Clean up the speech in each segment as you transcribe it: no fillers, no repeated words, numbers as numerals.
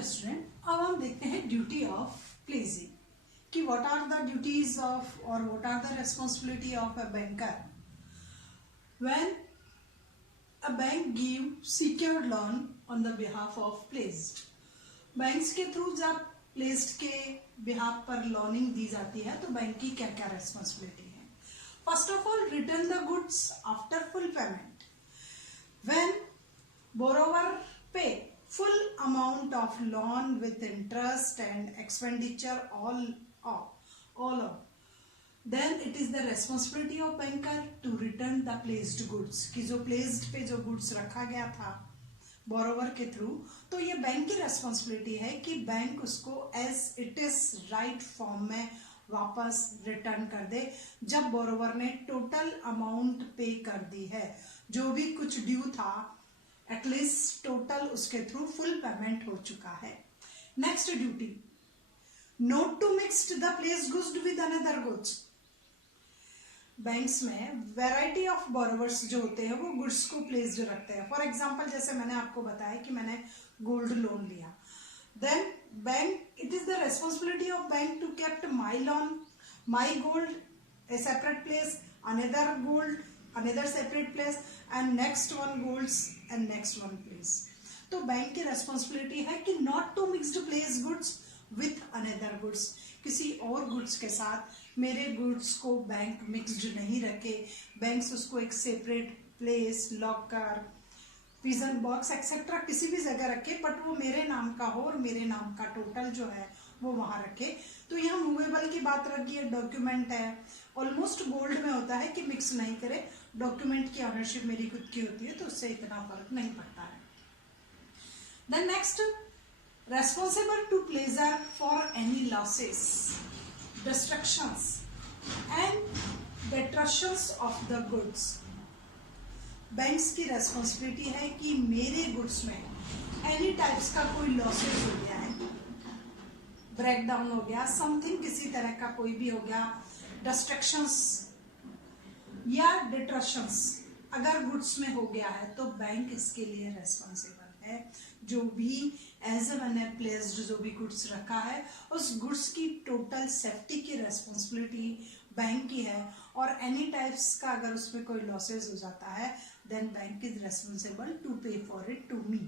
Hello student, अब हम देखते हैं ड्यूटी ऑफ प्लेजिंग कि what are the duties of और what are the responsibility of a banker when a bank give secured loan on the behalf of pledged. Banks के through जब pledged के behalf पर लोनिंग दी जाती है तो बैंक की क्या क्या रेस्पॉन्सिबिलिटी है। First of all, return the goods after full payment. When borrower pay full amount of loan with interest and expenditure all of, then it is the responsibility of banker to return the placed goods। कि जो placed पे जो goods रखा गया था borrower के through, तो ये बैंक की रेस्पॉन्सिबिलिटी है कि बैंक उसको as it is right form में वापस रिटर्न कर दे जब borrower ने टोटल अमाउंट पे कर दी है। जो भी कुछ ड्यू था एटलीस्ट टोटल उसके थ्रू फुल पेमेंट हो चुका है। Next duty, not to mix the placed goods with another goods. Banks में वैरायटी ऑफ बोरोवर्स जो होते हैं वो गुड्स को प्लेस्ड रखते हैं। फॉर एग्जांपल, जैसे मैंने आपको बताया कि मैंने गोल्ड लोन लिया, then bank, it is the responsibility of bank to kept my loan, my gold a separate place, another gold another separate place and next one golds and next one place। तो bank की responsibility है कि not to mix place goods with another goods. किसी और goods के साथ मेरे goods को बैंक मिक्सड नहीं रखे। बैंक्स उसको एक separate place, locker, pigeon box etcetera किसी भी जगह रखे, बट वो मेरे नाम का हो और मेरे नाम का टोटल जो है वो वहां रखे। तो यहाँ मूवेबल की बात रखी है, डॉक्यूमेंट है, ऑलमोस्ट गोल्ड में होता है कि मिक्स नहीं करे। डॉक्यूमेंट की ऑनरशिप मेरी खुद की होती है तो उससे इतना फर्क नहीं पड़ता है। Then next, responsible to pledger for any losses, destructions and detractions of the goods. Banks की रेस्पॉन्सिबिलिटी है कि मेरे गुड्स में एनी टाइप्स का कोई लॉसेस हो गया है, ब्रेक डाउन हो गया, समथिंग किसी तरह का कोई भी हो गया, डिस्ट्रक्शंस या डिट्रक्शंस अगर गुड्स में हो गया है तो बैंक इसके लिए रेस्पॉन्सिबल है। जो भी एज ए मैंने प्लेस्ड जो भी गुड्स रखा है उस गुड्स की टोटल सेफ्टी की रेस्पॉन्सिबिलिटी बैंक की है, और एनी टाइप्स का अगर उसमें कोई लॉसेस हो जाता है then bank is responsible to pay for it to me.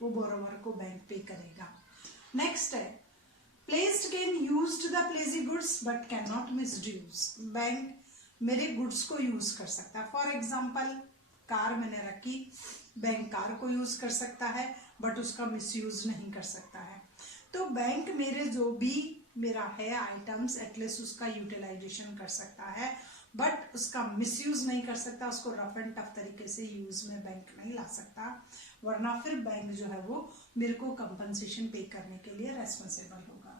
वो बोरोवर को बैंक पे करेगा। नेक्स्ट है, placed can used the pledgee goods but can not misuse. Bank मेरे गुड्स को यूज कर सकता है। फॉर एग्जाम्पल, कार मैंने रखी, बैंक कार को यूज कर सकता है बट उसका मिसयूज नहीं कर सकता है। तो बैंक मेरे जो भी मेरा है आइटम्स एटलीस्ट उसका यूटिलाइजेशन कर सकता है बट उसका मिसयूज नहीं कर सकता, उसको रफ एंड टफ तरीके से यूज में बैंक नहीं ला सकता, वरना फिर बैंक जो है वो मेरे को कंपनसेशन पे करने के लिए रेस्पॉन्सिबल होगा।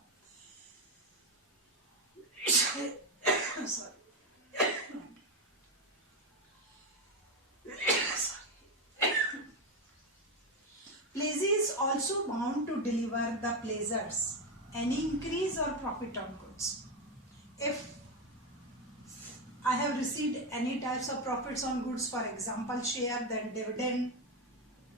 Sorry, Plazy is also bound to deliver the plazers any increase or profit on goods. If I have received any types of profits on goods, for example share, then dividend,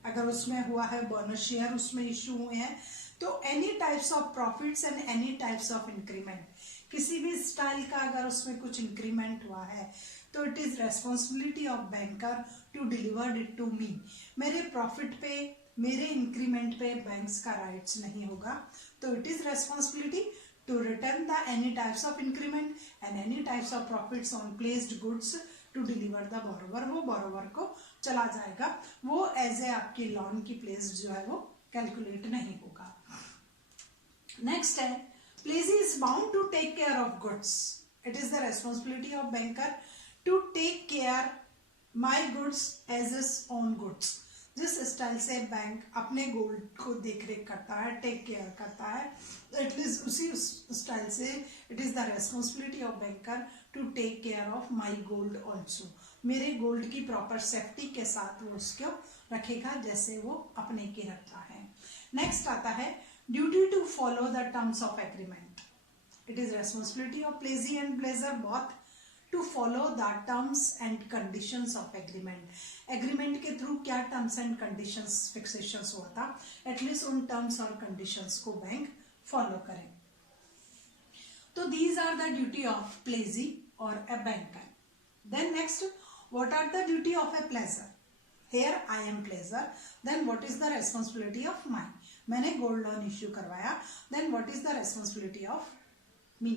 अगर उसमें हुआ है bonus share उसमें issue हुए हैं, तो any types of profits and any types of increment, किसी भी स्टाइल का अगर उसमें कुछ इंक्रीमेंट हुआ है तो it is responsibility of banker to deliver it to me. मेरे प्रॉफिट पे, मेरे इंक्रीमेंट पे बैंक्स का राइट्स नहीं होगा, तो it is responsibility to return the any types of increment and any types of profits on placed goods to deliver the borrower. वो borrower को चला जाएगा, वो एज ए आपकी लोन की प्लेस्ड जो है वो कैलकुलेट नहीं होगा। नेक्स्ट है, pledgee is bound to take care of goods. It is the responsibility of banker to take care my goods as is own goods. जिस स्टाइल से बैंक अपने गोल्ड को देख रेख करता है, टेक केयर करता है, एटलीस्ट उसी स्टाइल से it is the responsibility of banker to take care of my gold also. मेरे गोल्ड की प्रॉपर सेफ्टी के साथ वो उसको रखेगा जैसे वो अपने के रखता है। नेक्स्ट आता है, duty to follow the terms of agreement. It is responsibility of pledgee and pledger both to follow the terms and conditions of agreement. Agreement के थ्रू क्या टर्म्स एंड कंडीशंस फिक्सेशंस हुआ था, एटलीस्ट उन terms और conditions को bank follow करें। तो these are the duty of pledgee और a banker. Then next, what are the duty of a pledger? Here I am pleasure, then what is the responsibility of mine? मैंने gold loan issue करवाया, then what is the responsibility of me?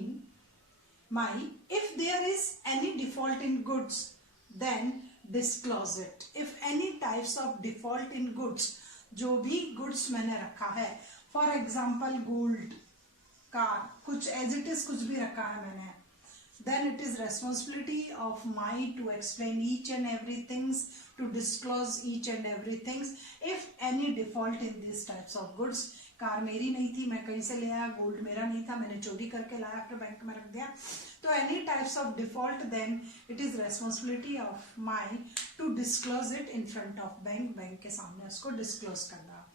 My, if there is any default in goods, then disclose it. If any types of default in goods, जो भी goods मैंने रखा है, for example gold, car, कुछ as it is कुछ भी रखा है मैंने, then it is responsibility of my to explain each and everything, to disclose each and everything if any default in these types of goods। Car मेरी नहीं थी, मैं कहीं से ले आया, गोल्ड मेरा नहीं था, मैंने चोरी करके लाया, फिर बैंक में रख दिया, तो any types of default, then it is responsibility of my to disclose it in front of bank, bank के सामने उसको डिस्क्लोज करना।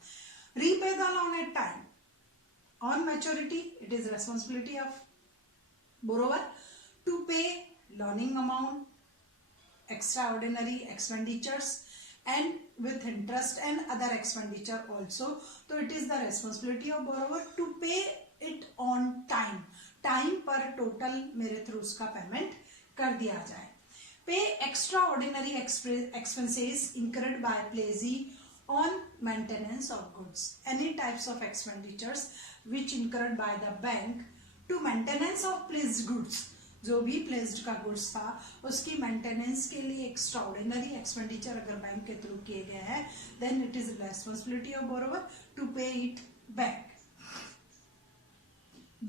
Repay the loan at time, on maturity it is responsibility of borrower to pay loaning amount, extraordinary expenditures and with interest and other expenditure also, so it is the responsibility of borrower to pay it on time, time पर total मेरे through उसका payment कर दिया जाए। pay extraordinary expenses incurred by pledgee on maintenance of goods, any types of expenditures which incurred by the bank to maintenance of pledged goods, जो भी placed का goods था उसकी मेंटेनेंस के लिए एक्स्ट्राऑर्डिनरी एक्सपेंडिचर अगर बैंक के थ्रू किए गए हैं, then it is responsibility of borrower to pay it back.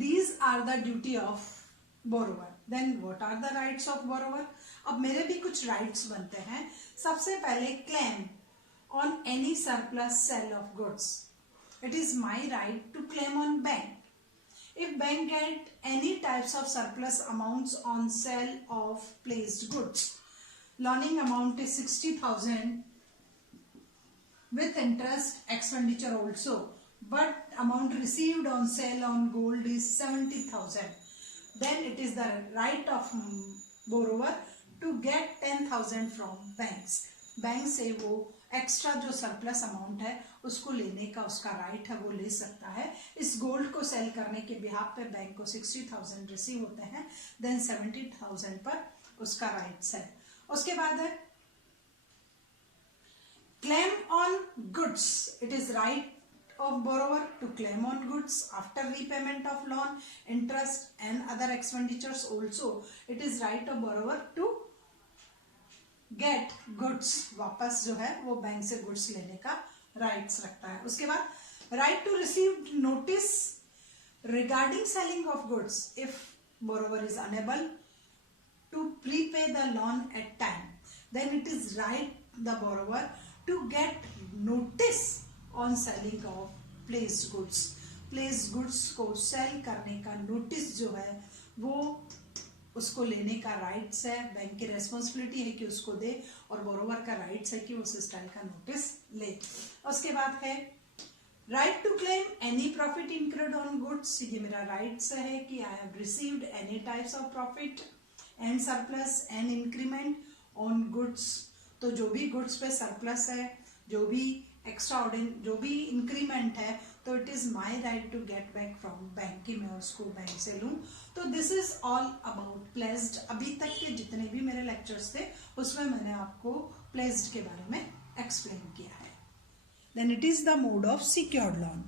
These are the duty of borrower. Then what are the rights of borrower? अब मेरे भी कुछ राइट्स बनते हैं। सबसे पहले claim on any surplus sale of goods, it is my right to claim on bank. If bank get any types of surplus amounts on sale of placed goods, loaning amount is 60,000 with interest expenditure also, but amount received on sale on gold is 70,000, then it is the right of borrower to get 10,000 from banks। Bank से वो extra जो surplus amount है उसको लेने का उसका right है, वो ले सकता है। इस गोल्ड को सेल करने के बिहाफ पे बैंक को 60,000 रिसीव होते हैं, देन 70,000 पर उसका राइट्स है। उसके बाद है claim on goods, it is right of borrower to claim on goods after repayment of loan, interest and other expenditures also, it is right of borrower to get goods, वापस जो है वो बैंक से goods लेने का rights रखता है। उसके बाद right to receive notice regarding selling of goods if borrower is unable to prepay the loan at time, then it is right the borrower to get notice on selling of placed goods. Placed goods को sell करने का notice जो है वो उसको लेने का rights है, बैंक की रेस्पॉन्सिबिलिटी है कि उसको दे और बोरोवर का राइट्स है कि उस स्टाइल का नोटिस ले। उसके बाद है right to claim any profit incurred on goods, ये मेरा राइट्स है कि I have received any types of profit and surplus and increment on goods. तो जो भी गुड्स पे सरप्लस है, जो भी जो भी इंक्रीमेंट है, तो it is my right to get back from bank कि मैं उसको बैंक से लूं। तो this is all about placed. अभी तक के जितने भी मेरे लेक्चर्स थे उसमें मैंने आपको प्लेस्ड के बारे में एक्सप्लेन किया है। Then it is the mode of secured loan.